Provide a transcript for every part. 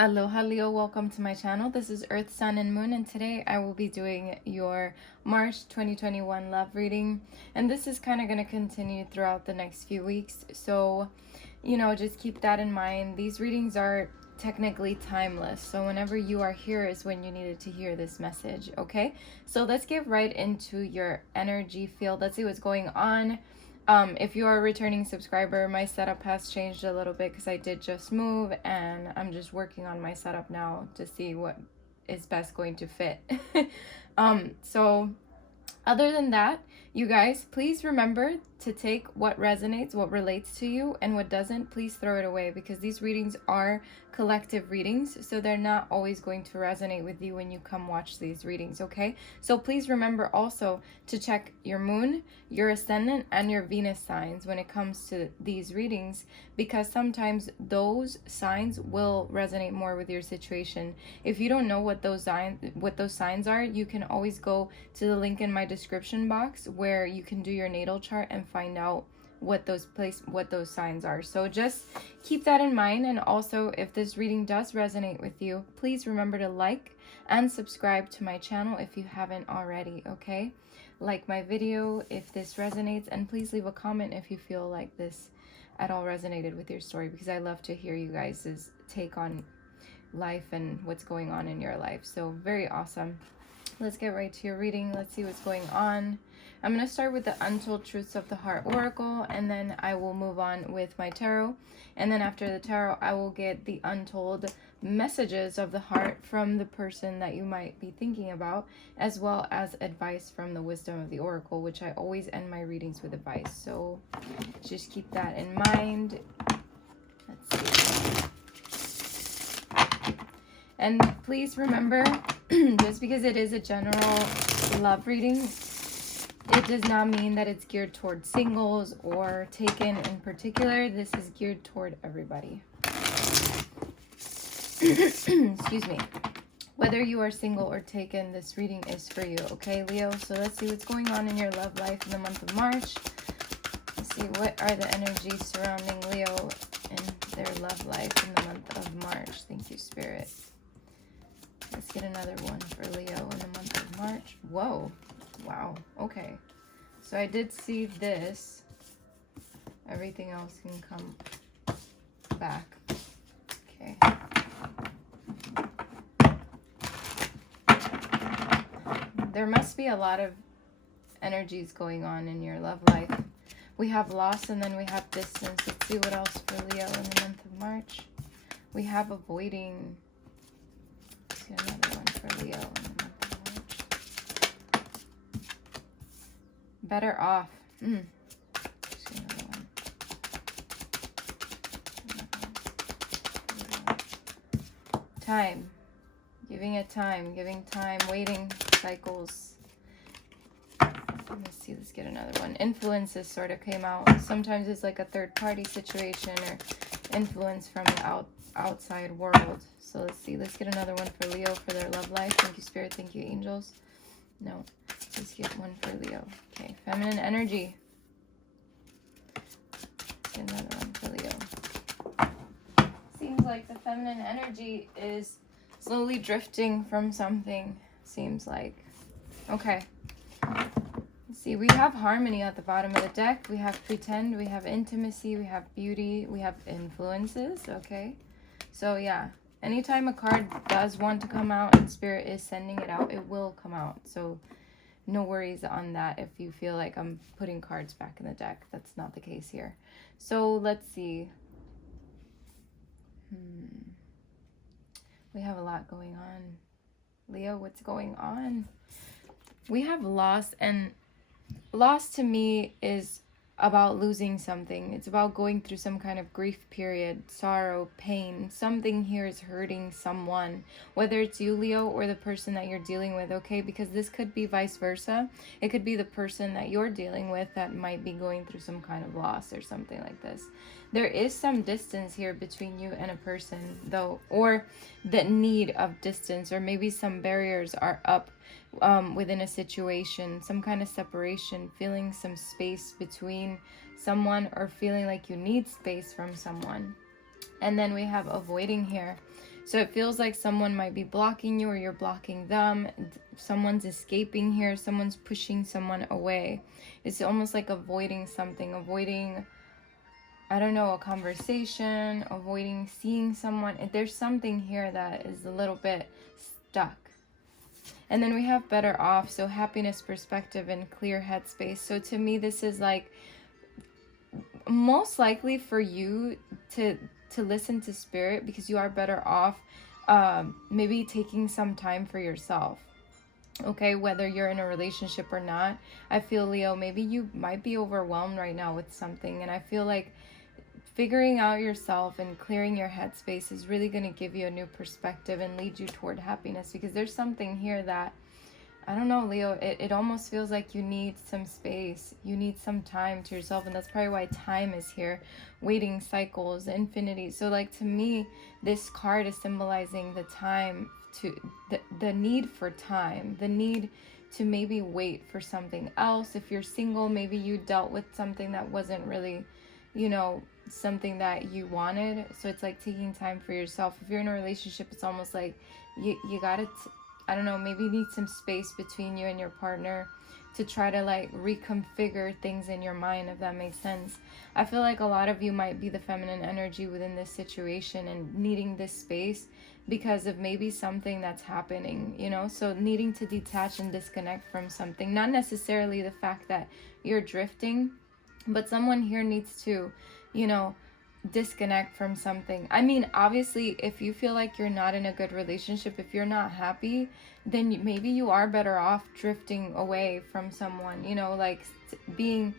Aloha Leo, welcome to my channel. This is Earth, Sun, and Moon, and today I will be doing your March 2021 love reading. And this is kind of going to continue throughout the next few weeks. So, just keep that in mind. These readings are technically timeless. So whenever you are here is when you needed to hear this message, okay? So let's get right into your energy field. Let's see what's going on. If you are a returning subscriber, my setup has changed a little bit because I did just move and I'm just working on my setup now to see what is best going to fit. So other than that, you guys, please remember to take what resonates, what relates to you, and what doesn't, please throw it away, because these readings are collective readings, so they're not always going to resonate with you when you come watch these readings, okay? So please remember also to check your moon, your ascendant, and your Venus signs when it comes to these readings, because sometimes those signs will resonate more with your situation. If you don't know what those signs are, you can always go to the link in my description box where you can do your natal chart and find out what those signs are. So just keep that in mind. And also, if this reading does resonate with you, please remember to like and subscribe to my channel if you haven't already, okay? Like my video if this resonates, and please leave a comment if you feel like this at all resonated with your story, because I love to hear you guys' take on life and what's going on in your life. So very awesome. Let's get right to your reading. Let's see what's going on. I'm going to start with the Untold Truths of the Heart Oracle, and then I will move on with my tarot. And then after the tarot, I will get the untold messages of the heart from the person that you might be thinking about, as well as advice from the Wisdom of the Oracle, which I always end my readings with advice. So just keep that in mind. Let's see. And please remember, just because it is a general love reading, it does not mean that it's geared toward singles or taken in particular. This is geared toward everybody. Excuse me. Whether you are single or taken, this reading is for you, okay, Leo? So let's see what's going on in your love life in the month of March. Let's see, what are the energies surrounding Leo and their love life in the month of March? Thank you, Spirit. Let's get another one for Leo in the month of March. Whoa. Wow. Okay. So I did see this. Everything else can come back. Okay. There must be a lot of energies going on in your love life. We have loss and then we have distance. Let's see what else for Leo in the month of March. We have avoiding. Let's get another one for Leo in the month of March. Better off. Time. Giving it time. Giving time. Waiting cycles. Let's see. Let's get another one. Influences sort of came out. Sometimes it's like a third party situation or influence from the outside world. So let's see. Let's get another one for Leo for their love life. Thank you, Spirit. Thank you, angels. No. Let's get one for Leo. Okay, feminine energy. Let's get another one for Leo. Seems like the feminine energy is slowly drifting from something. Seems like. Okay. Let's see, we have harmony at the bottom of the deck. We have pretend, we have intimacy, we have beauty, we have influences. Okay. So yeah, anytime a card does want to come out and Spirit is sending it out, it will come out. So no worries on that if you feel like I'm putting cards back in the deck. That's not the case here. So let's see. We have a lot going on. Leo, what's going on? We have loss, and loss to me is about losing something. It's about going through some kind of grief period, sorrow, pain. Something here is hurting someone, whether it's you, Leo, or the person that you're dealing with, okay? Because this could be vice versa. It could be the person that you're dealing with that might be going through some kind of loss or something like this. There is some distance here between you and a person, though, or the need of distance, or maybe some barriers are up within a situation, some kind of separation, feeling some space between someone, or feeling like you need space from someone. And then we have avoiding here. So it feels like someone might be blocking you or you're blocking them. Someone's escaping here. Someone's pushing someone away. It's almost like avoiding something, avoiding, I don't know, a conversation, avoiding seeing someone. There's something here that is a little bit stuck. And then we have better off. So happiness, perspective, and clear headspace. So to me, this is like most likely for you to listen to spirit, because you are better off maybe taking some time for yourself. Okay, whether you're in a relationship or not, I feel, Leo, maybe you might be overwhelmed right now with something, and I feel like figuring out yourself and clearing your headspace is really going to give you a new perspective and lead you toward happiness, because there's something here that, I don't know, Leo, it almost feels like you need some space. You need some time to yourself, and that's probably why time is here. Waiting cycles, infinity. So like, to me, this card is symbolizing the time to, the need for time, the need to maybe wait for something else. If you're single, maybe you dealt with something that wasn't really, you know, something that you wanted. So it's like taking time for yourself. If you're in a relationship, it's almost like you gotta, I don't know, maybe you need some space between you and your partner to try to like reconfigure things in your mind, if that makes sense. I feel like a lot of you might be the feminine energy within this situation and needing this space because of maybe something that's happening, you know? So needing to detach and disconnect from something, not necessarily the fact that you're drifting, but someone here needs to, you know, disconnect from something. I mean, obviously, if you feel like you're not in a good relationship, if you're not happy, then maybe you are better off drifting away from someone, you know, like being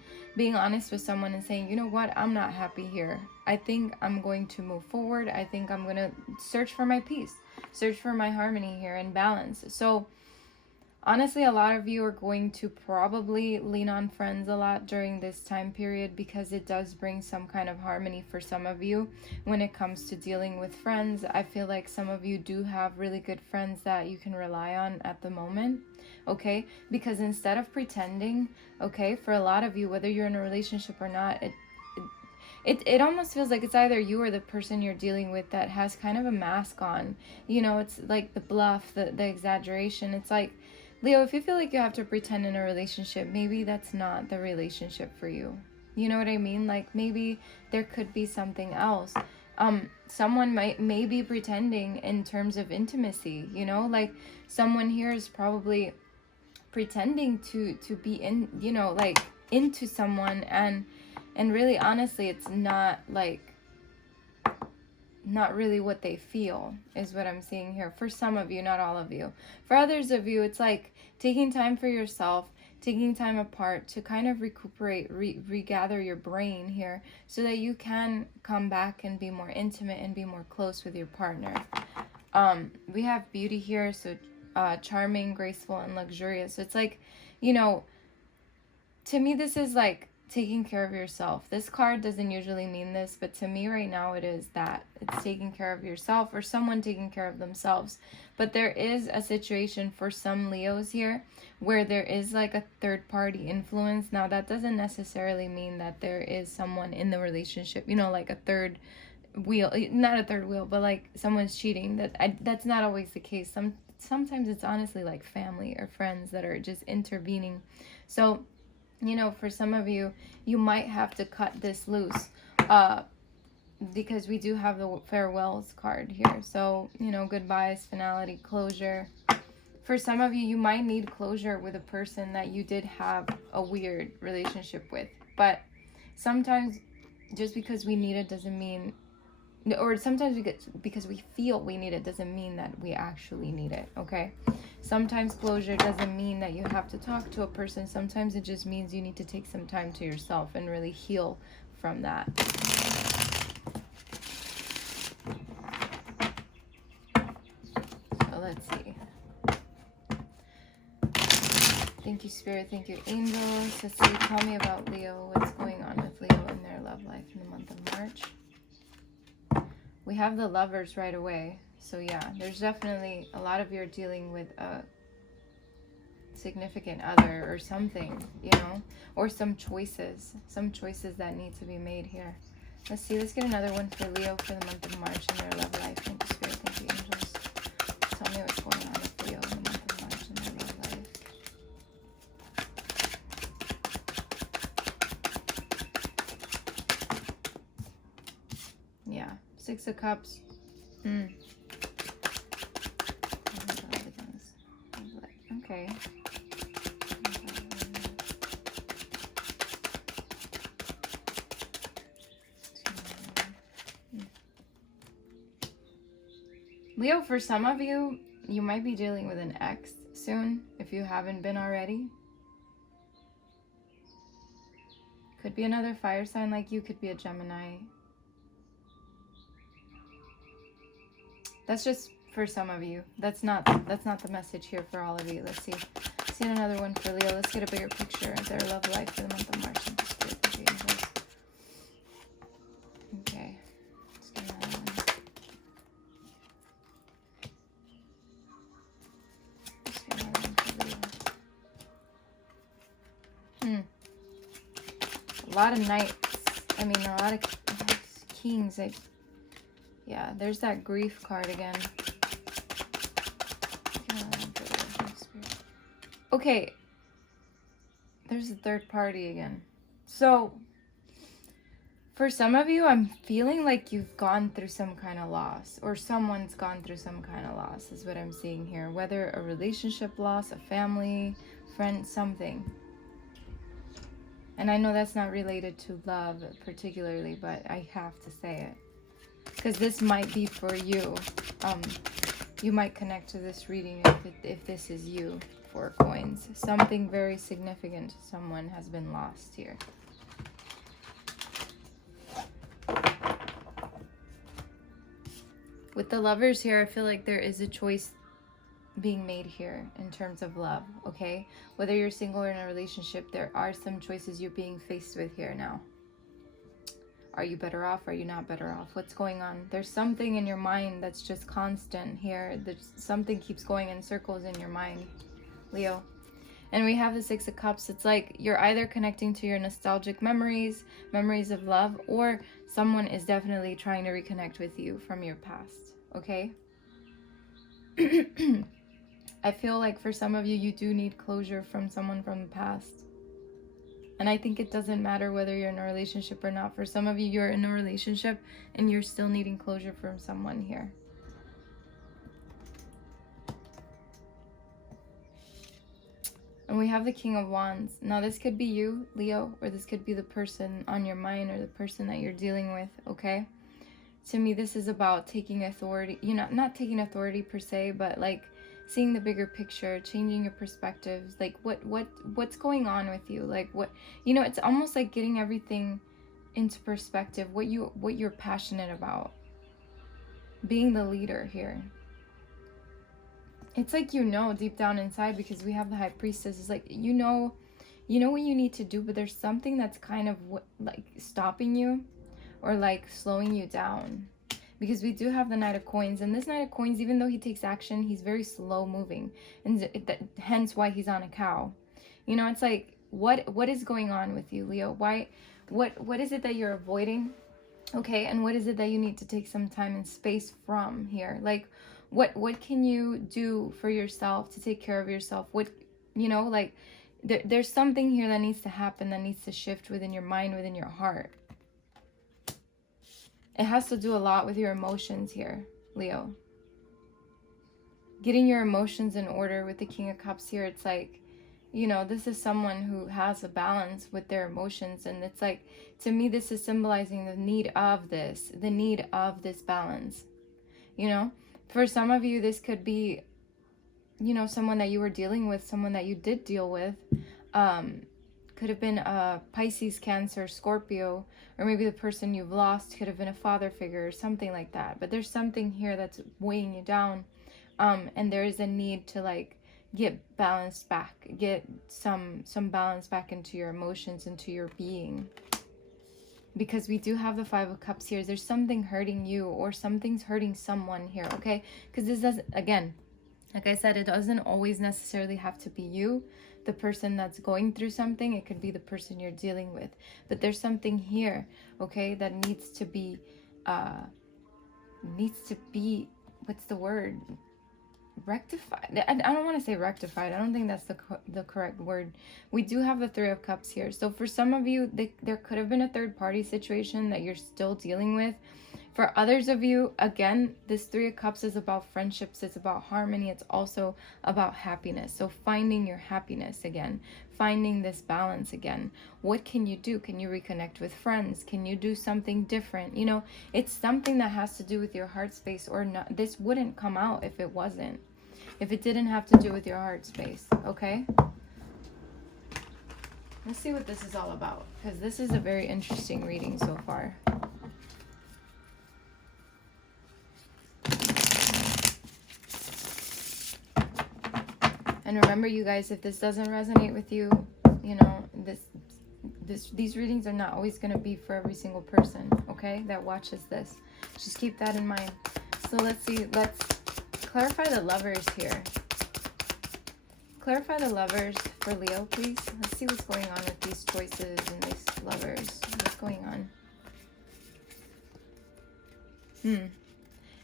honest with someone and saying, you know what, I'm not happy here. I think I'm going to move forward. I think I'm going to search for my peace, search for my harmony here and balance. So honestly, a lot of you are going to probably lean on friends a lot during this time period, because it does bring some kind of harmony for some of you when it comes to dealing with friends. I feel like some of you do have really good friends that you can rely on at the moment, okay? Because instead of pretending, okay, for a lot of you, whether you're in a relationship or not, it almost feels like it's either you or the person you're dealing with that has kind of a mask on. You know, it's like the bluff, the exaggeration. It's like, Leo, if you feel like you have to pretend in a relationship, maybe that's not the relationship for you. You know what I mean? Like, maybe there could be something else. Someone may be pretending in terms of intimacy, you know? Like, someone here is probably pretending to be in, you know, like, into someone, and really, honestly, it's not really what they feel, is what I'm seeing here. For some of you, not all of you. For others of you, it's like taking time for yourself, taking time apart to kind of recuperate, regather your brain here, so that you can come back and be more intimate and be more close with your partner. We have beauty here, so charming, graceful, and luxurious. So it's like, you know, to me, this is like taking care of yourself. This card doesn't usually mean this, but to me right now it is that. It's taking care of yourself, or someone taking care of themselves. But there is a situation for some Leos here where there is like a third party influence. Now that doesn't necessarily mean that there is someone in the relationship, you know, like a third wheel, not a third wheel, but like someone's cheating. That's not always the case. Sometimes it's honestly like family or friends that are just intervening. So, you know, for some of you, you might have to cut this loose, because we do have the farewells card here. So, you know, goodbyes, finality, closure. For some of you, you might need closure with a person that you did have a weird relationship with. But sometimes just because we need it doesn't mean, or sometimes because we feel we need it doesn't mean that we actually need it, okay? Sometimes closure doesn't mean that you have to talk to a person. Sometimes it just means you need to take some time to yourself and really heal from that. So let's see. Thank you, Spirit. Thank you, angels. Let's see. Tell me about Leo. What's going on with Leo in their love life in the month of March? We have the Lovers right away. So yeah, there's definitely a lot of you are dealing with a significant other or something, you know, or some choices that need to be made here. Let's see. Let's get another one for Leo for the month of March in their love life. Thank you, Spirit. Thank you, angels. Tell me what's going on with Leo in the month of March in their love life. Yeah. 6 of Cups. Okay. Leo, for some of you, you might be dealing with an ex soon, if you haven't been already. Could be another fire sign like you, could be a Gemini. That's just for some of you. That's not the message here for all of you. Let's see. Let's get another one for Leo. Let's get a bigger picture of their love life for the month of March. Okay. Let's get another one. Let's get another one for Leo. A lot of knights. I mean, a lot of kings. Like, yeah, there's that grief card again. Okay, there's a third party again. So, for some of you, I'm feeling like you've gone through some kind of loss, or someone's gone through some kind of loss, is what I'm seeing here. Whether a relationship loss, a family, friend, something. And I know that's not related to love particularly, but I have to say it. Because this might be for you. You might connect to this reading if this is you. 4 coins. Something very significant to someone has been lost here. With the Lovers here, I feel like there is a choice being made here in terms of love, okay? Whether you're single or in a relationship, there are some choices you're being faced with here now. Are you better off? Are you not better off? What's going on? There's something in your mind that's just constant here. There's something keeps going in circles in your mind, Leo. And we have the 6 of Cups. It's like you're either connecting to your nostalgic memories of love, or someone is definitely trying to reconnect with you from your past, okay? I feel like for some of you, you do need closure from someone from the past. And I think it doesn't matter whether you're in a relationship or not. For some of you, you're in a relationship and you're still needing closure from someone here. And we have the King of Wands. Now, this could be you, Leo, or this could be the person on your mind or the person that you're dealing with, okay? To me, this is about taking authority. You know, not taking authority per se, but like seeing the bigger picture, changing your perspectives. Like what's going on with you? Like what, you know, it's almost like getting everything into perspective. What you're passionate about. Being the leader here. It's like, you know, deep down inside, because we have the High Priestess. It's like, you know what you need to do, but there's something that's kind of like stopping you or like slowing you down. Because we do have the Knight of Coins, and this Knight of Coins, even though he takes action, he's very slow moving, and hence why he's on a cow. You know, it's like, what is going on with you, Leo? What is it that you're avoiding? Okay, and what is it that you need to take some time and space from here? Like, what can you do for yourself to take care of yourself? What, you know, like there's something here that needs to happen, that needs to shift within your mind, within your heart. It has to do a lot with your emotions here, Leo. Getting your emotions in order with the King of Cups here. It's like, you know, this is someone who has a balance with their emotions. And it's like, to me, this is symbolizing the need of this balance. You know, for some of you, this could be, you know, someone that you were dealing with, someone that you did deal with. Could have been a Pisces, Cancer, Scorpio, or maybe the person you've lost could have been a father figure or something like that. But there's something here that's weighing you down. And there is a need to like get balanced back, get some balance back into your emotions, into your being. Because we do have the 5 of Cups here. There's something hurting you, or something's hurting someone here, okay? Because this doesn't, again, like I said, it doesn't always necessarily have to be you. the person that's going through something. It could be the person you're dealing with. But there's something here, okay, that needs to be, what's the word? Rectified. I don't want to say rectified. I don't think that's the correct word. We do have the Three of Cups here. So for some of you, there could have been a third party situation that you're still dealing with. For others of you, again, this Three of Cups is about friendships. It's about harmony. It's also about happiness. So finding your happiness again, finding this balance again. What can you do? Can you reconnect with friends? Can you do something different? You know, it's something that has to do with your heart space or not. This wouldn't come out if it wasn't. If it didn't have to do with your heart space, okay? Let's see what this is all about, because this is a very interesting reading so far. And remember, you guys, if this doesn't resonate with you, you know, these readings are not always going to be for every single person, okay, that watches this. Just keep that in mind. So let's see, let's clarify the Lovers here. Clarify the Lovers for Leo, please. Let's see what's going on with these choices and these Lovers. What's going on?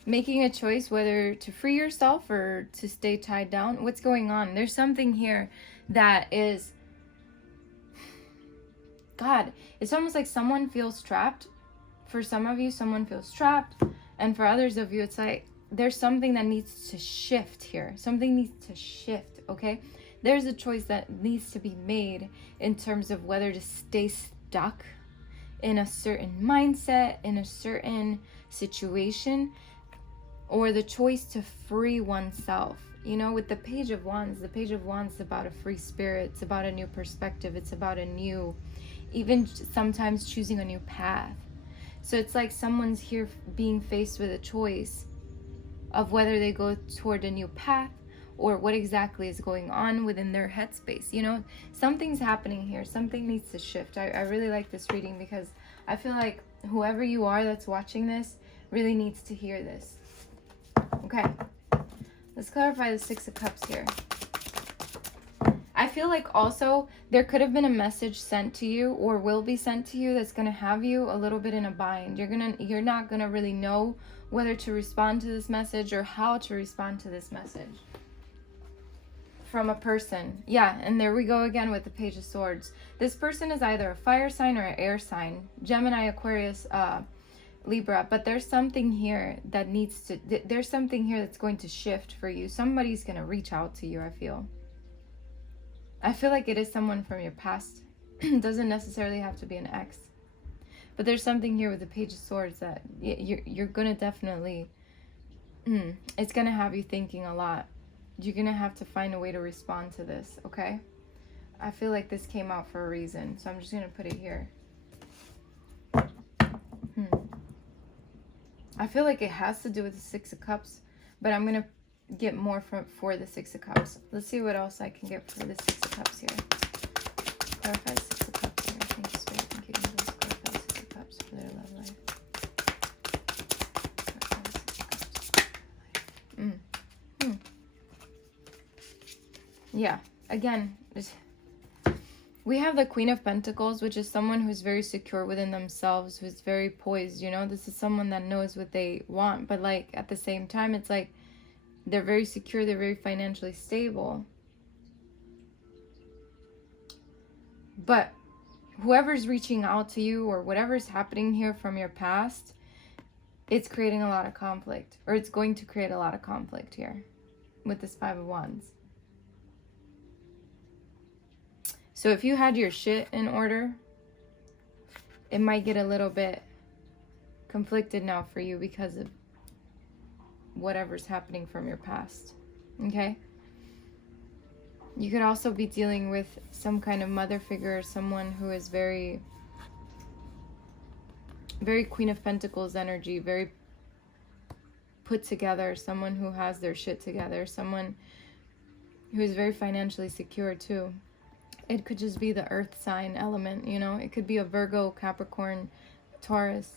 Making a choice whether to free yourself or to stay tied down. What's going on? There's something here that is... God, it's almost like someone feels trapped. For some of you, someone feels trapped. And for others of you, it's like there's something that needs to shift here. Something needs to shift, okay? There's a choice that needs to be made in terms of whether to stay stuck in a certain mindset, in a certain situation, or the choice to free oneself. You know, with the Page of Wands is about a free spirit. It's about a new perspective. It's about a new, even sometimes choosing a new path. So it's like someone's here being faced with a choice of whether they go toward a new path or what exactly is going on within their headspace. You know, something's happening here. Something needs to shift. I really like this reading because I feel like whoever you are that's watching this really needs to hear this. Okay, let's clarify the Six of Cups here. I feel like also there could have been a message sent to you or will be sent to you that's going to have you a little bit in a bind. You're not going to really know whether to respond to this message or how to respond to this message from a person. Yeah, and there we go again with the Page of Swords. This person is either a fire sign or an air sign, Gemini, Aquarius, Libra, but there's something here that needs to, there's something here that's going to shift for you. Somebody's going to reach out to you, I feel like it is someone from your past. Doesn't necessarily have to be an ex, but there's something here with the Page of Swords that you're going to definitely, it's going to have you thinking a lot. You're going to have to find a way to respond to this, okay? I feel like this came out for a reason, so I'm just going to put it here. I feel like it has to do with the Six of Cups, but I'm going to get more for the Six of Cups. Let's see what else I can get for the Six of Cups here. Clarify the Six of Cups here. Thank you, Spirit. Thank you, Angels. Clarify the Six of Cups for their love life. Clarify the Six of Cups. Yeah, again, we have the Queen of Pentacles, which is someone who's very secure within themselves, who's very poised, you know. This is someone that knows what they want, but like at the same time, it's like they're very secure, they're very financially stable. But whoever's reaching out to you or whatever's happening here from your past, it's creating a lot of conflict, or it's going to create a lot of conflict here with this Five of Wands. So if you had your shit in order, it might get a little bit conflicted now for you because of whatever's happening from your past, okay? You could also be dealing with some kind of mother figure, someone who is very, very Queen of Pentacles energy, very put together, someone who has their shit together, someone who is very financially secure too. It could just be the earth sign element, you know. It could be a Virgo, Capricorn, Taurus.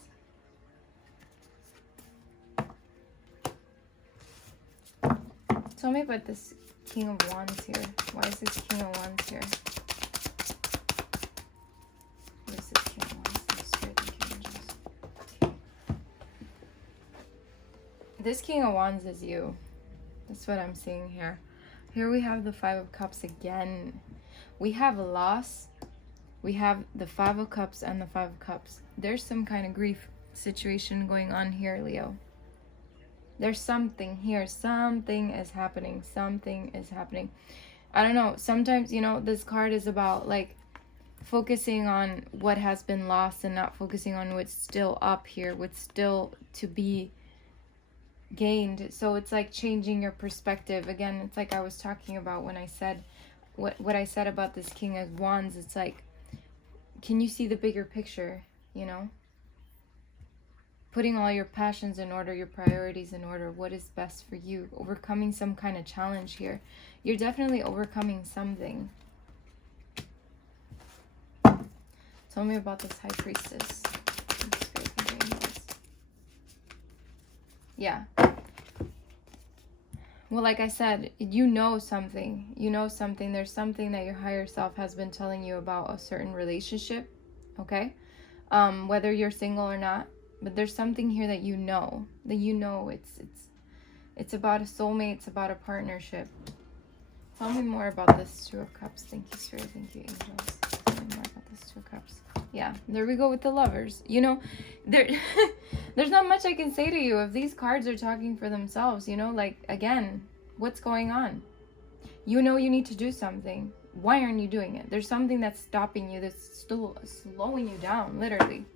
Tell me about this King of Wands here? Why is this King of Wands here? What is this King of Wands? This King of Wands is you. That's what I'm seeing here. Here we have the Five of Cups again. We have a loss. We have the Five of Cups and the Five of Cups. There's some kind of grief situation going on here, Leo. There's something here. Something is happening. Something is happening. I don't know. Sometimes, you know, this card is about like focusing on what has been lost and not focusing on what's still up here, what's still to be gained. So it's like changing your perspective. Again, it's like I was talking about when I said what I said about this King of Wands. It's like, can you see the bigger picture, you know? Putting all your passions in order, your priorities in order, what is best for you, overcoming some kind of challenge here. You're definitely overcoming something. Tell me about this High Priestess. Yeah. Well, like I said, you know something. You know something. There's something that your higher self has been telling you about a certain relationship, okay? Whether you're single or not. But there's something here that you know it's about a soulmate, it's about a partnership. Tell me more about this Two of Cups. Thank you, Spirit. Thank you, angels. Tell me more about this Two of Cups. Yeah, there we go with the Lovers. You know, there's not much I can say to you if these cards are talking for themselves. You know, like, again, what's going on? You know you need to do something. Why aren't you doing it? There's something that's stopping you, that's still slowing you down, literally.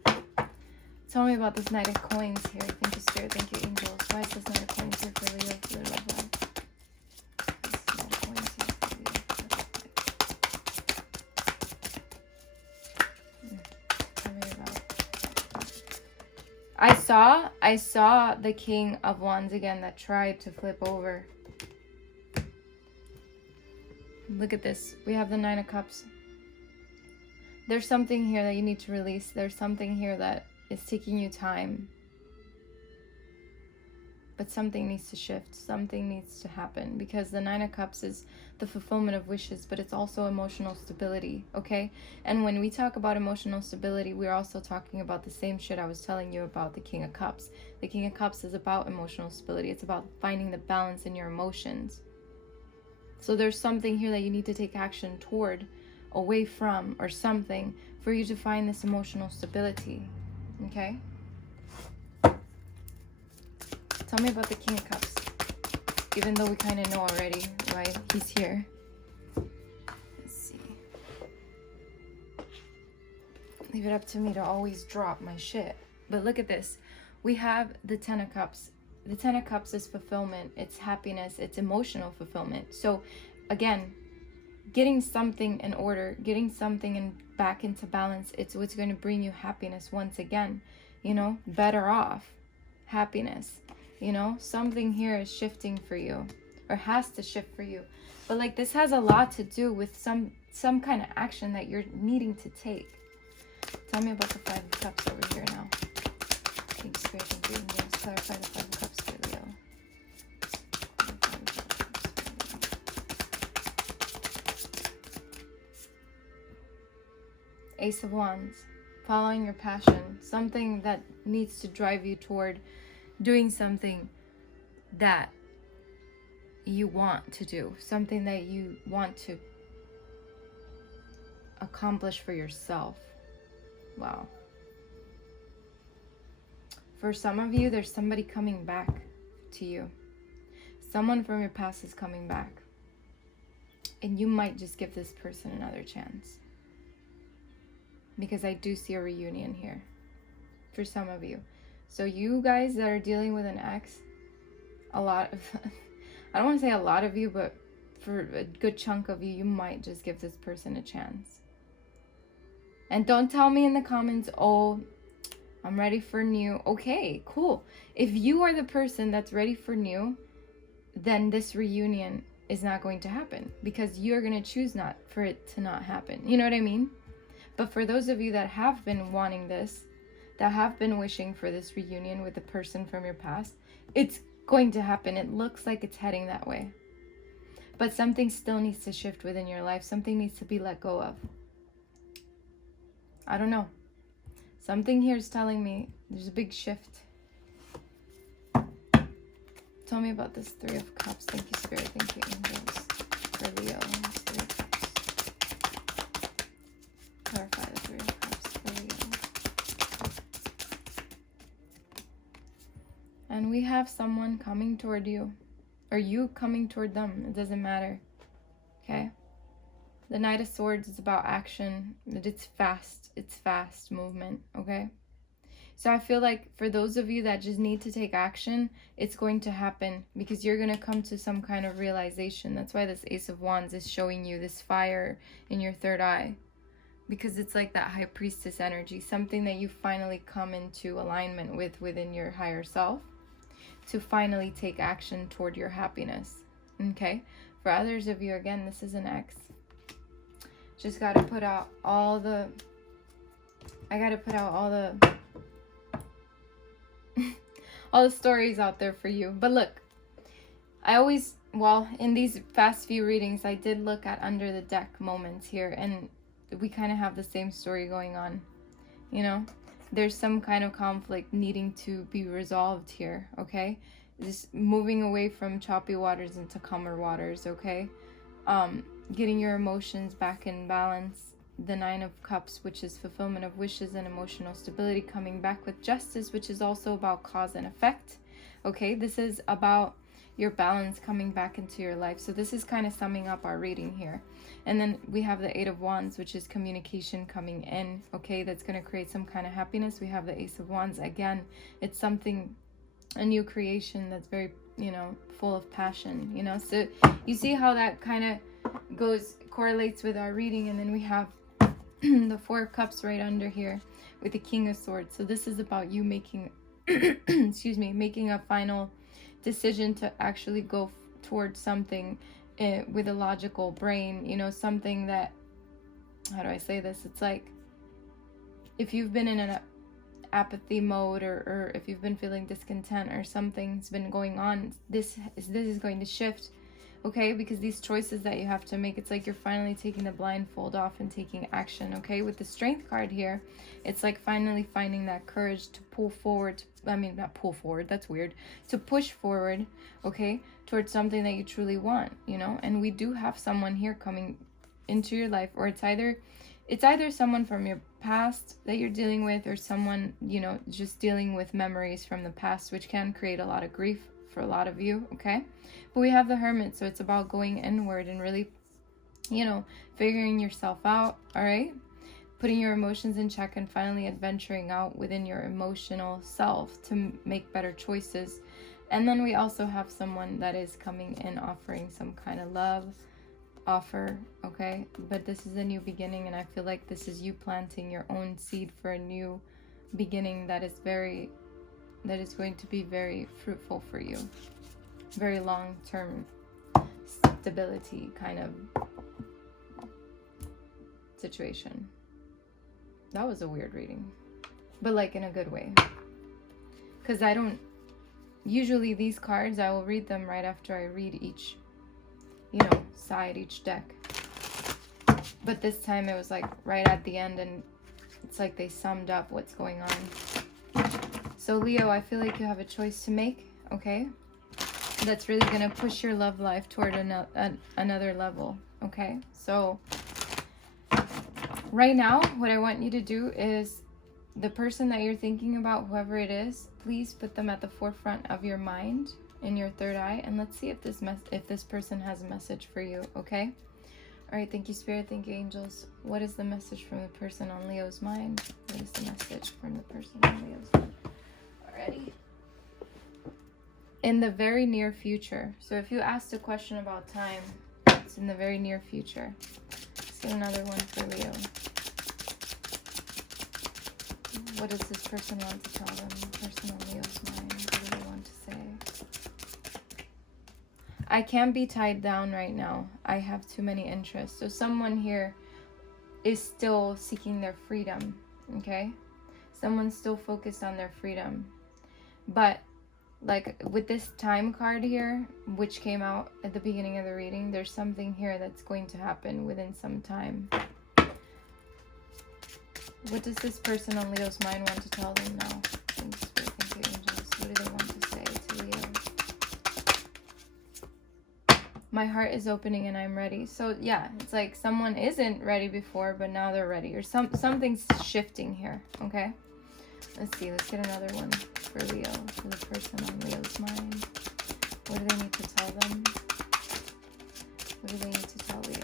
Tell me about this Knight of Coins here. Thank you, Spirit. Thank you, angels. Why is this Knight of Coins here for Leo? For their love life? This Knight of Coins here for Leo. Tell me about. I saw the King of Wands again that tried to flip over. Look at this. We have the Nine of Cups. There's something here that you need to release. There's something here that it's taking you time, but something needs to shift, something needs to happen, because the Nine of Cups is the fulfillment of wishes, but it's also emotional stability, okay? And when we talk about emotional stability, we're also talking about the same shit I was telling you about the King of Cups. The King of Cups is about emotional stability. It's about finding the balance in your emotions. So there's something here that you need to take action toward, away from, or something, for you to find this emotional stability. Okay. Tell me about the King of Cups. Even though we kind of know already why he's here. Let's see. Leave it up to me to always drop my shit. But look at this. We have the Ten of Cups. The Ten of Cups is fulfillment. It's happiness. It's emotional fulfillment. So, again, getting something in order, getting something back into balance, it's what's going to bring you happiness once again, you know, better off, happiness, you know, something here is shifting for you, or has to shift for you. But like, this has a lot to do with some kind of action that you're needing to take. Tell me about the Five of Cups over here now. Thanks, Spirit, thank you, angels. Clarify the Five of Cups for Leo. Ace of Wands, following your passion, something that needs to drive you toward doing something that you want to do, something that you want to accomplish for yourself. Wow. For some of you, there's somebody coming back to you. Someone from your past is coming back. And you might just give this person another chance. Because I do see a reunion here for some of you. So you guys that are dealing with an ex, a lot of, I don't want to say a lot of you, but for a good chunk of you, you might just give this person a chance. And don't tell me in the comments, oh, I'm ready for new. Okay, cool. If you are the person that's ready for new, then this reunion is not going to happen, because you're going to choose not for it to not happen. You know what I mean? But for those of you that have been wanting this, that have been wishing for this reunion with the person from your past, it's going to happen. It looks like it's heading that way. But something still needs to shift within your life. Something needs to be let go of. I don't know. Something here is telling me there's a big shift. Tell me about this Three of Cups. Thank you, Spirit. Thank you, angels. For Leo, Three of Cups. Clarify the Three of Cups for Leo. And we have someone coming toward you. Or you coming toward them. It doesn't matter. Okay? The Knight of Swords is about action. It's fast. It's fast movement. Okay? So I feel like for those of you that just need to take action, it's going to happen because you're going to come to some kind of realization. That's why this Ace of Wands is showing you this fire in your third eye. Because it's like that High Priestess energy. Something that you finally come into alignment with within your higher self. To finally take action toward your happiness. Okay? For others of you, again, this is an X. Just got to put out all the... I got to put out all the... all the stories out there for you. But look, I always, well, in these past few readings, I did look at under the deck moments here, and we kind of have the same story going on. You know, there's some kind of conflict needing to be resolved here, okay? Just moving away from choppy waters into calmer waters, okay? Getting your emotions back in balance. The Nine of Cups, which is fulfillment of wishes and emotional stability, coming back with justice, which is also about cause and effect. Okay, this is about your balance coming back into your life. So this is kind of summing up our reading here. And then we have the Eight of Wands, which is communication coming in. Okay, that's going to create some kind of happiness. We have the Ace of Wands. Again, it's something, a new creation that's very, you know, full of passion, you know. So you see how that kind of correlates with our reading. And then we have the Four of Cups right under here with the King of Swords. So this is about you making excuse me, making a final decision to actually go towards something with a logical brain, you know, something that, how do I say this, it's like if you've been in an apathy mode, or if you've been feeling discontent or something's been going on, this is going to shift. Okay, because these choices that you have to make, it's like you're finally taking the blindfold off and taking action. Okay, with the Strength card here, it's like finally finding that courage to pull forward. I mean, not pull forward, that's weird. To push forward, okay, towards something that you truly want, you know. And we do have someone here coming into your life, or it's either someone from your past that you're dealing with, or someone, you know, just dealing with memories from the past, which can create a lot of grief for a lot of you. Okay, but we have the Hermit, so it's about going inward and really, you know, figuring yourself out. All right, putting your emotions in check and finally adventuring out within your emotional self to make better choices. And then we also have someone that is coming in offering some kind of love offer. Okay, but this is a new beginning, and I feel like this is you planting your own seed for a new beginning that is going to be very fruitful for you. Very long-term stability kind of situation. That was a weird reading, but like in a good way. Because I don't, usually these cards, I will read them right after I read each, you know, side, each deck. But this time it was like right at the end, and it's like they summed up what's going on. So Leo, I feel like you have a choice to make, okay? That's really going to push your love life toward another level, okay? So right now, what I want you to do is the person that you're thinking about, whoever it is, please put them at the forefront of your mind in your third eye, and let's see if this person has a message for you, okay? All right, thank you, Spirit. Thank you, angels. What is the message from the person on Leo's mind? What is the message from the person on Leo's mind? Already. In the very near future. So if you asked a question about time, it's in the very near future. Let's get another one for Leo. What does this person want to tell them? The person on Leo's mind. What do they want to say? I can't be tied down right now. I have too many interests. So someone here is still seeking their freedom, okay? Someone's still focused on their freedom. But Like with this time card here, which came out at the beginning of the reading, there's something here that's going to happen within some time. What does this person on Leo's mind want to tell them now? Thank you, Spirit, thank you, angels. What do they want to say to Leo? My heart is opening and I'm ready. So yeah, it's like someone isn't ready before, but now they're ready. Or something's shifting here, okay? Let's see, let's get another one for Leo, for the person on Leo's mind. What do they need to tell them? What do they need to tell Leo?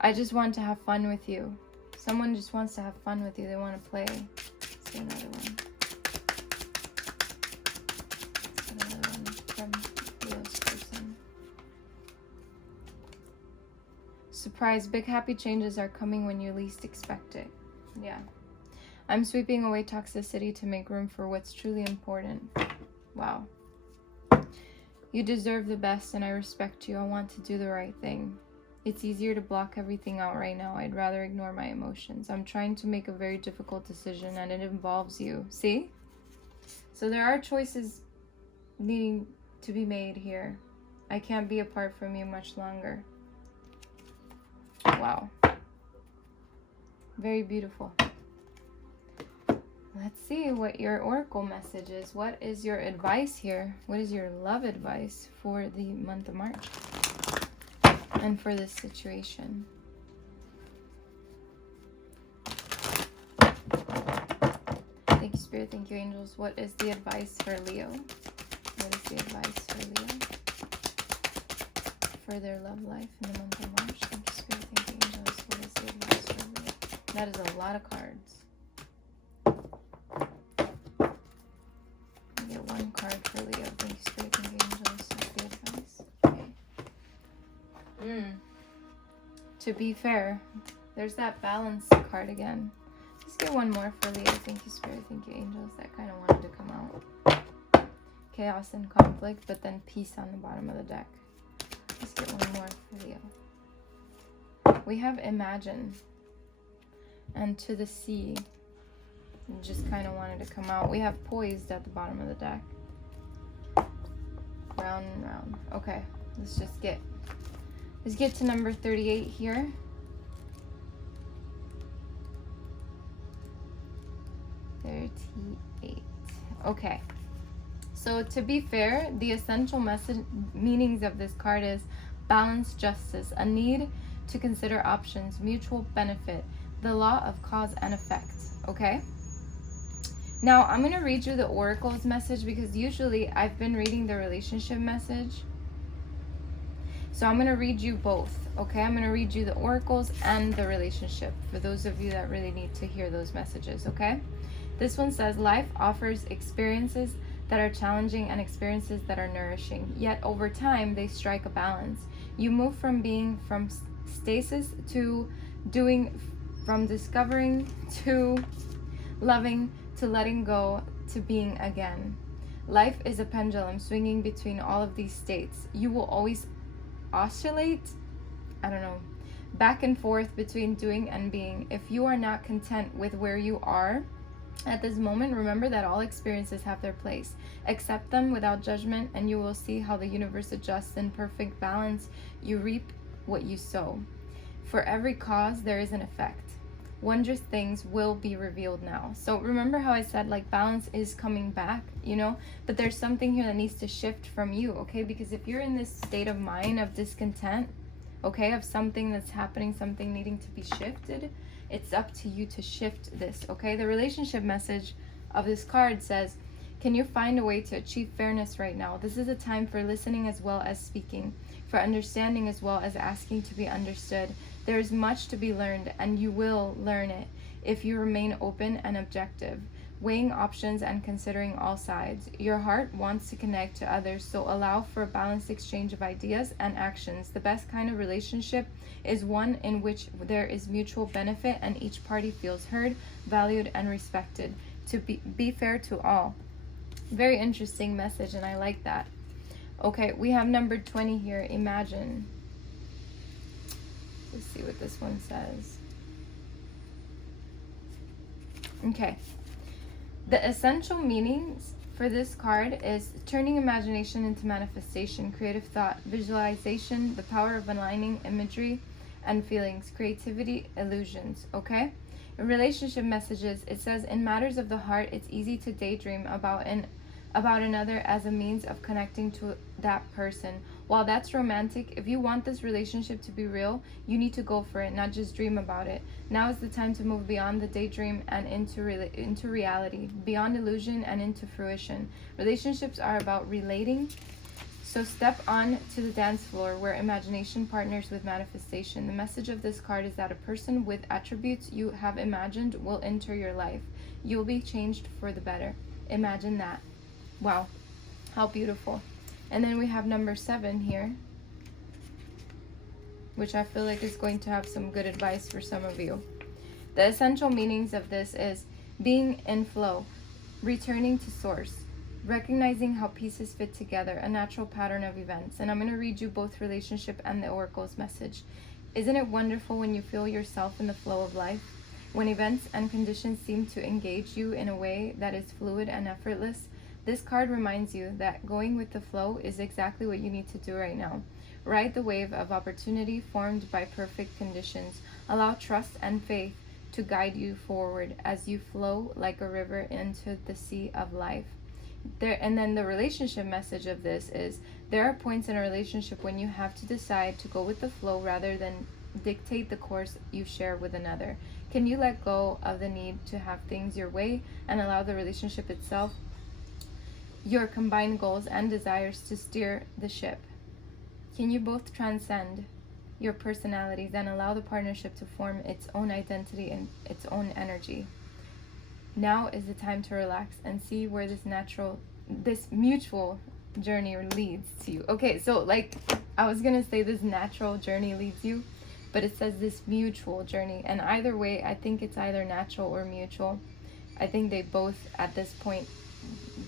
I just want to have fun with you. Someone just wants to have fun with you. They want to play. Let's get another one. Let's get another one from Leo's person. Surprise, big happy changes are coming when you least expect it. Yeah. I'm sweeping away toxicity to make room for what's truly important. Wow. You deserve the best and I respect you. I want to do the right thing. It's easier to block everything out right now. I'd rather ignore my emotions. I'm trying to make a very difficult decision and it involves you. See? So there are choices needing to be made here. I can't be apart from you much longer. Wow. Very beautiful. Let's see what your oracle message is. What is your advice here? What is your love advice for the month of March and for this situation? Thank you, Spirit. Thank you, angels. What is the advice for Leo? What is the advice for Leo for their love life in the month of March? Thank you, Spirit. Thank you, angels. What is the advice for Leo? That is a lot of cards. I get one card for Leo. Thank you, Spirit. Thank you, angels. That's the advice. Okay. To be fair, there's that balance card again. Let's get one more for Leo. Thank you, Spirit. Thank you, angels. That kind of wanted to come out. Chaos and conflict, but then peace on the bottom of the deck. Let's get one more for Leo. We have imagine and to the sea. Just kind of wanted to come out. We have poised at the bottom of the deck. Round and round. Okay, let's get to number 38 here. Okay, so to be fair, the essential message meanings of this card is balance, justice, a need to consider options, mutual benefit, the law of cause and effect. Okay, now I'm going to read you the oracle's message because usually I've been reading the relationship message. So I'm going to read you both. Okay, I'm going to read you the oracles and the relationship for those of you that really need to hear those messages. Okay, this one says life offers experiences that are challenging and experiences that are nourishing, yet over time they strike a balance. You move from being from stasis to doing, from discovering to loving to letting go to being again. Life is a pendulum swinging between all of these states. You will always oscillate, back and forth between doing and being. If you are not content with where you are at this moment, remember that all experiences have their place. Accept them without judgment and you will see how the universe adjusts in perfect balance. You reap what you sow. For every cause, there is an effect. Wondrous things will be revealed now. So remember how I said like balance is coming back, but there's something here that needs to shift from you, okay? Because if you're in this state of mind of discontent, okay, of something that's happening, something needing to be shifted, it's up to you to shift this, okay? The relationship message of this card says, can you find a way to achieve fairness right now? This is a time for listening as well as speaking, for understanding as well as asking to be understood. There is much to be learned, and you will learn it if you remain open and objective, weighing options and considering all sides. Your heart wants to connect to others, so allow for a balanced exchange of ideas and actions. The best kind of relationship is one in which there is mutual benefit and each party feels heard, valued, and respected. To be fair to all. Very interesting message, and I like that. Okay, we have number 20 here, imagine. Let's see what this one says. Okay. The essential meanings for this card is turning imagination into manifestation, creative thought, visualization, the power of aligning imagery and feelings, creativity, illusions, okay? In relationship messages, it says, in matters of the heart, it's easy to daydream about another as a means of connecting to that person. While that's romantic, if you want this relationship to be real, you need to go for it, not just dream about it. Now is the time to move beyond the daydream and into reality, beyond illusion and into fruition. Relationships are about relating. So step on to the dance floor where imagination partners with manifestation. The message of this card is that a person with attributes you have imagined will enter your life. You'll be changed for the better. Imagine that. Wow, how beautiful. And then we have number 7 here, which I feel like is going to have some good advice for some of you. The essential meanings of this is being in flow, returning to source, recognizing how pieces fit together, a natural pattern of events. And I'm going to read you both relationship and the oracle's message. Isn't it wonderful when you feel yourself in the flow of life? When events and conditions seem to engage you in a way that is fluid and effortless? This card reminds you that going with the flow is exactly what you need to do right now. Ride the wave of opportunity formed by perfect conditions. Allow trust and faith to guide you forward as you flow like a river into the sea of life. And then the relationship message of this is, there are points in a relationship when you have to decide to go with the flow rather than dictate the course you share with another. Can you let go of the need to have things your way and allow the relationship itself, your combined goals and desires, to steer the ship? Can you both transcend your personalities and allow the partnership to form its own identity and its own energy? Now is the time to relax and see where this mutual journey leads to you. Okay, so like I was gonna say this natural journey leads you, but it says this mutual journey. And either way, I think it's either natural or mutual. I think they both at this point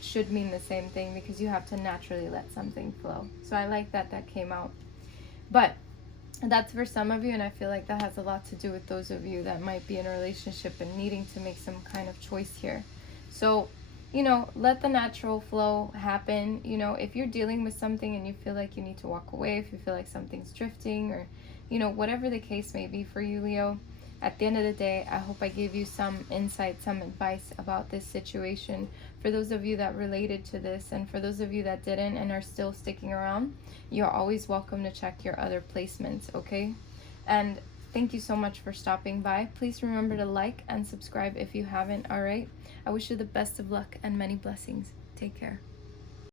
should mean the same thing, because you have to naturally let something flow. So I like that came out. But that's for some of you, and I feel like that has a lot to do with those of you that might be in a relationship and needing to make some kind of choice here. So, let the natural flow happen. If you're dealing with something and you feel like you need to walk away, if you feel like something's drifting, or whatever the case may be for you, Leo, at the end of the day, I hope I gave you some insight, some advice about this situation. For those of you that related to this, and for those of you that didn't and are still sticking around, you're always welcome to check your other placements, okay? And thank you so much for stopping by. Please remember to like and subscribe if you haven't, all right? I wish you the best of luck and many blessings. Take care.